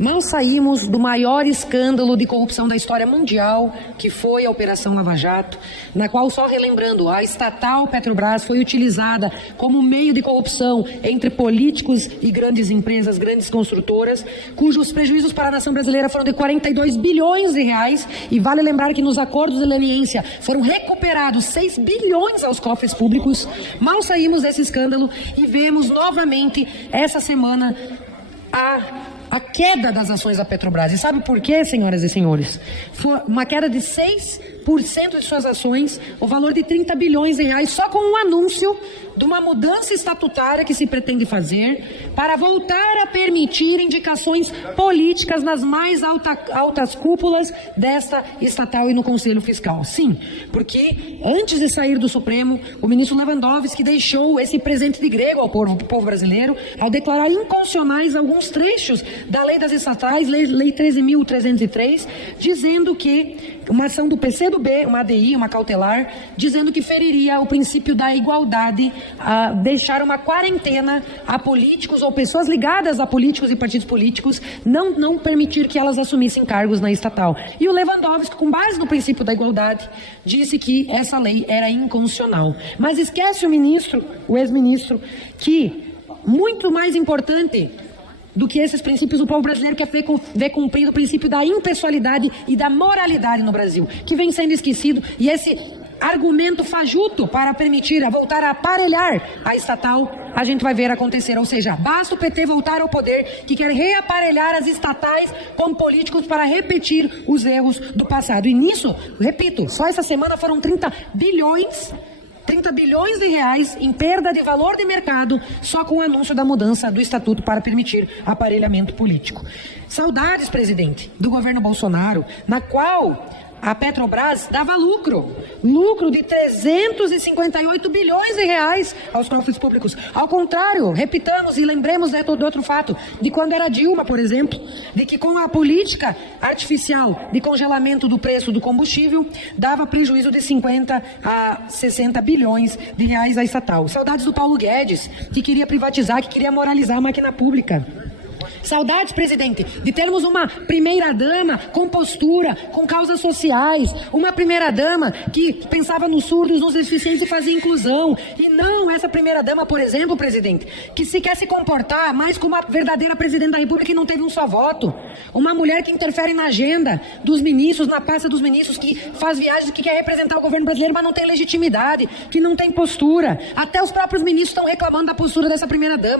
mal saímos do maior escândalo de corrupção da história mundial, que foi a Operação Lava Jato, na qual, só relembrando, a estatal Petrobras foi utilizada como meio de corrupção entre políticos e grandes empresas, grandes construtoras, cujos prejuízos para a nação brasileira foram de 42 bilhões de reais, e vale lembrar que nos acordos de leniência foram recuperados 6 bilhões aos cofres públicos. Mal saímos desse escândalo e vemos novamente essa semana a queda das ações da Petrobras. E sabe por quê, senhoras e senhores? Foi uma queda de 6% de suas ações, o valor de 30 bilhões de reais, só com um anúncio de uma mudança estatutária que se pretende fazer para voltar a permitir indicações políticas nas mais altas cúpulas desta estatal e no Conselho Fiscal. Sim, porque antes de sair do Supremo, o ministro Lewandowski deixou esse presente de grego ao povo brasileiro ao declarar inconstitucionais alguns trechos da Lei das Estatais, Lei 13.303, dizendo que uma ação do PCdoB, uma ADI, uma cautelar, dizendo que feriria o princípio da igualdade, a deixar uma quarentena a políticos ou pessoas ligadas a políticos e partidos políticos, não permitir que elas assumissem cargos na estatal. E o Lewandowski, com base no princípio da igualdade, disse que essa lei era inconstitucional. Mas esquece o ex-ministro, que muito mais importante do que esses princípios, o povo brasileiro quer ver cumprido o princípio da impessoalidade e da moralidade no Brasil, que vem sendo esquecido, e esse argumento fajuto para permitir voltar a aparelhar a estatal, a gente vai ver acontecer. Ou seja, basta o PT voltar ao poder, que quer reaparelhar as estatais com políticos para repetir os erros do passado. E nisso, repito, só essa semana foram 30 bilhões de reais em perda de valor de mercado, só com o anúncio da mudança do estatuto para permitir aparelhamento político. Saudades, presidente, do governo Bolsonaro, na qual a Petrobras dava lucro de 358 bilhões de reais aos cofres públicos. Ao contrário, repitamos e lembremos do outro fato, de quando era Dilma, por exemplo, de que com a política artificial de congelamento do preço do combustível, dava prejuízo de 50 a 60 bilhões de reais à estatal. Saudades do Paulo Guedes, que queria privatizar, que queria moralizar a máquina pública. Saudades, presidente, de termos uma primeira-dama com postura, com causas sociais, uma primeira-dama que pensava nos surdos, nos deficientes e fazia inclusão. E não essa primeira-dama, por exemplo, presidente, que se quer se comportar mais como uma verdadeira presidente da República e não teve um só voto. Uma mulher que interfere na agenda dos ministros, na pasta dos ministros, que faz viagens, que quer representar o governo brasileiro, mas não tem legitimidade, que não tem postura. Até os próprios ministros estão reclamando da postura dessa primeira-dama.